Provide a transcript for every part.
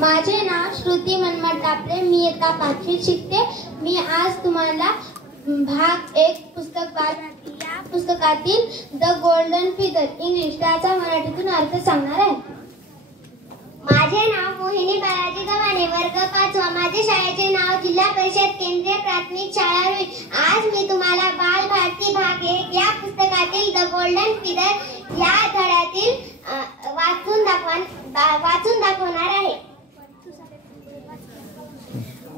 माझे नाव श्रुती मनमत टापरे, मी इयत्ता 5वीत शिकते। मी आज तुम्हाला भाग 1 पुस्तक या पुस्तकातील द गोल्डन फिदर इंग्लिश त्याचा मराठीतून अर्थ सांगणार आहे। माझे नाव मोहिनी बालाजी गव्हाणे, वर्ग 5वा। माझे शाळेचे नाव जिल्हा परिषद केंद्रीय प्राथमिक शाळा रुई। आज मी तुम्हाला बाल भारती भाग 1 या पुस्तकातील द गोल्डन फिदर या धड्यातील वाचून दाखवणार आहे।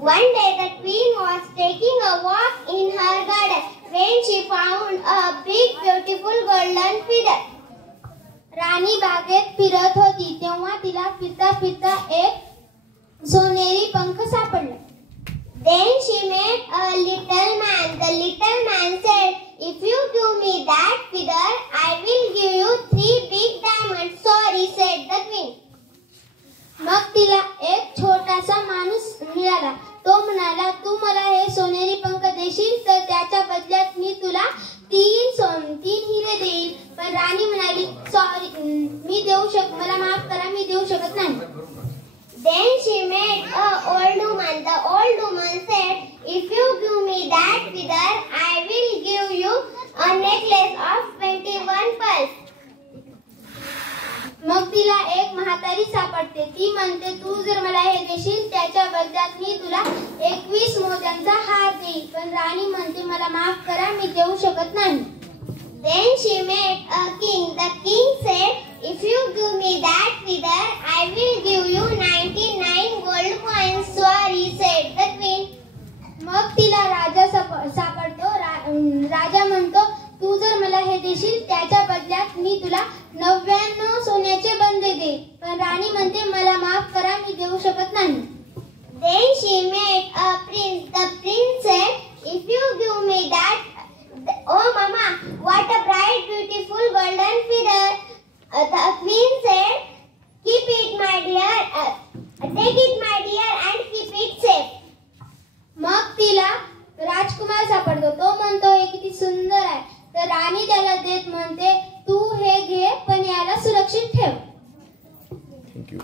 One day the queen was taking a walk in her garden when she found a big beautiful golden feather. राणी बागेत फिरत होती तेव्हा तिला फिरता फिरता एक सोनेरी पंख सापडला। Then she met a little man. The little man said, "If you give me that feather, I will give you 3 big diamonds." "Sorry," said the queen. मग तिला एक छोटासा माणूस मिळाला। तो म्हणाला, तू मला हे सोनेरी पंख देशील तर त्याच्या बदल्यात मी तुला 3 हिरे देईल। पण राणी म्हणाली, सॉरी, मला माफ करा, मी देऊ शकत नाही। Then she met a old woman. The old woman said, "If you give me that feather, I will give you a necklace of 21 pearls." मग तिला एक म्हातारी सापडते। ती म्हणते, तू जर मला हे देशील त्याच्या बदल्यात मी तुला 21 मोत्यांचा हार देईल। पण राणी म्हणते, मला माफ करा, मी देऊ शकत नाही। Then she met a king. The king said, "If you give me that feather, I will give you 99 gold coins." "Sorry," said the queen. मग तिला राजा सापडतो। राजा म्हणतो, तू जर मला हे देशील त्याच्या बदल्यात मी तुला 99 सोन्याचे बंदे देईल। पण राणी म्हणते, मला माफ करा, मी देऊ शकत नाही। Then she met a prince. The prince said, "If you give me that, oh mama, what a bright, beautiful golden feather." The queen said, "Keep it, my dear. Take it, my dear, and keep it safe." मग तिला राजकुमार सापडतो। तो म्हणतो, हे किती सुंदर आहे। तर राणी त्याला देत म्हणते, तू हे घे, पण याला सुरक्षित ठेव। थँक्यू।